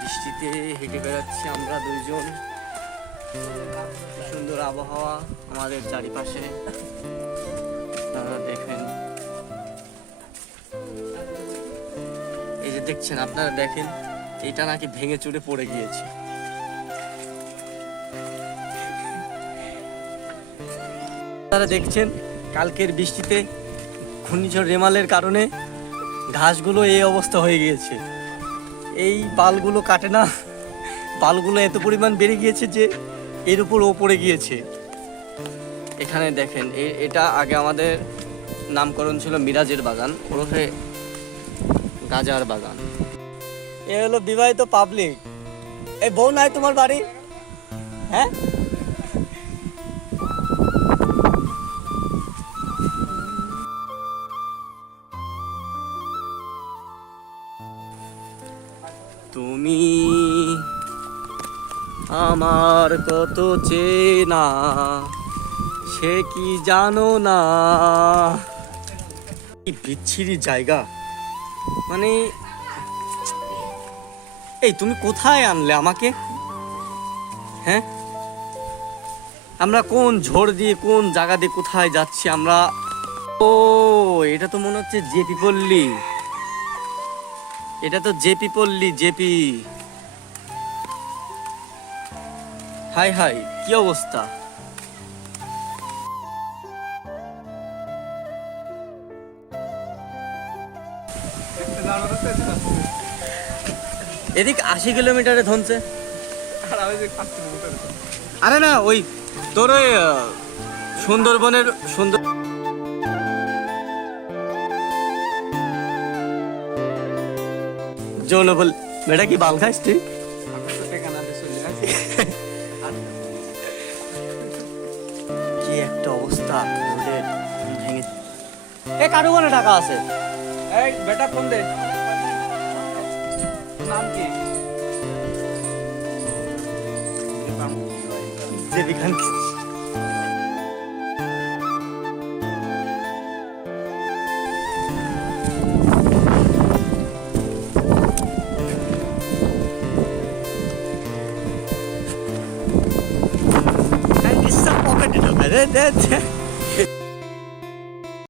বৃষ্টিতে হেঁটে বেড়াচ্ছি আমরা দুইজন। সুন্দর আবহাওয়া আমাদের চারিপাশে, আপনারা দেখেন। এই যে দেখছেন, আপনারা দেখেন, এটা নাকি ভেঙে চুরে পড়ে গিয়েছে। আপনারা দেখছেন কালকের বৃষ্টিতে ঘূর্ণিঝড় রেমালের কারণে ঘাসগুলো এই অবস্থা হয়ে গিয়েছে। এই পালগুলো কাটে না, পালগুলো এত পরিমাণ বেড়ে গিয়েছে যে এর উপর ও পড়ে গিয়েছে। এখানে দেখেন, এটা আগে আমাদের নামকরণ ছিল মিরাজের বাগান, ওরফে গাজার বাগান। এ হলো বিবাহিত পাবলিক। এই বউ নাই তোমার বাড়ি? হ্যাঁ, তুমি আমার কত চেনা, সে কি জানো না। কি বিচ্ছিরি জায়গা, মানে এই তুমি কোথায় আনলে আমাকে? হ্যাঁ, আমরা কোন ঝড় দিয়ে, কোন জায়গা দিয়ে কোথায় যাচ্ছি আমরা? ও, এটা তো মনে হচ্ছে জেপি পল্লী। এটা তো জেপি পল্লী, জেপি। হাই হাই, কি অবস্থা! এদিক 80 কিলোমিটারে ধনছে। আরে না, ওই তোর ওই সুন্দরবনের সুন্দর জোন বল বেটা, কি বাল খাইস তুই? কি একটা অবস্থা রোডের, ভেঙে। এ কারো কোনে টাকা আছে? এই বেটা ফোন দে। নাম কি? JP Khan. And this is a pocket,